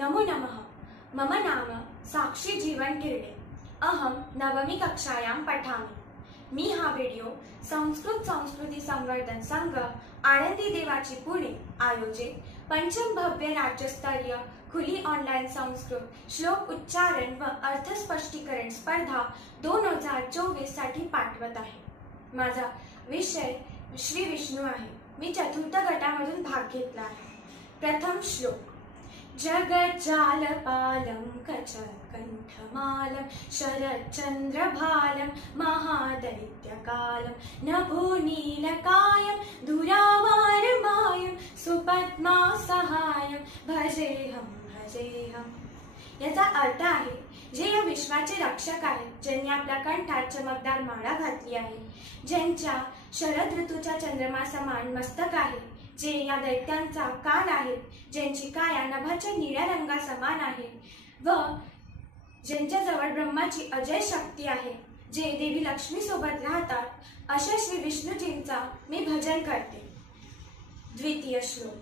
नमो नमः। मम नाम साक्षी जीवन किरणे। अहम नवमी कक्षायां पठामि। मी हा व्हिडिओ संस्कृत संस्कृती संवर्धन संघ आनंदी देवाची पुणे आयोजित पंचम भव्य राज्यस्तरीय खुली ऑनलाइन संस्कृत श्लोक उच्चारण व अर्थ स्पष्टीकरण स्पर्धा 2024 साठी पाठवत आहे। माझा विषय श्री विष्णू आहे। मी चतुर्थ गटामधून भाग घेतला आहे। प्रथम श्लोक। जगज्जालपालं कचकण्ठमालं शरच्चन्द्रभालं महादैत्यकालं नभोनीलकायं धुरावारमायं सुपद्मासहायं भजेहं भजेहं। याचा अर्थ आहे, जे या विश्वाचे रक्षक आहेत, ज्यांनी आपल्या कंठात चमकदार माळा घातली आहे, ज्यांच्या शरद ऋतूच्या चंद्रमा समान मस्तक आहे, जे या दैत्यांचा कान आहे, ज्यांची काया नभाच्या निळ्या रंगा समान आहे व ज्यांच्याजवळ ब्रह्माची अजय शक्ती आहे, जे देवी लक्ष्मी सोबत राहतात, अशा श्री विष्णूजींचा मी भजन करते। द्वितीय श्लोक।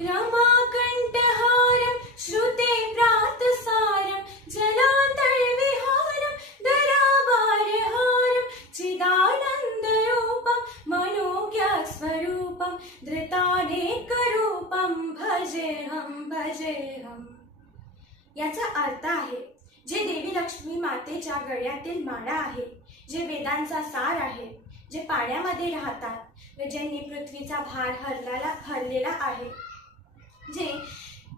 रमाकंठहारं श्रुते प्रातसारं जलान्तर्विहारं दरावारहारं चिदानन्दरूपं मनोज्ञस्वरूपं धृतानेकरूपं भजेहं भजेहं। याचा अर्थ आहे, जे देवी लक्ष्मी मातेच्या गळ्यातील माळा आहे, जे वेदांचा सार आहे, जे पाण्यामध्ये राहतात व ज्यांनी पृथ्वीचा भार हरलेला आहे, जे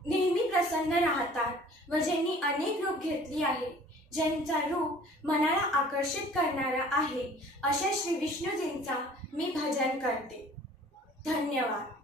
नेहमी प्रसन्न राहतात व ज्यांनी अनेक रूप घेतली आहे, ज्यांचा रूप मनाला आकर्षित करणारा आहे, अशा श्री विष्णूजींचा मी भजन करते। धन्यवाद।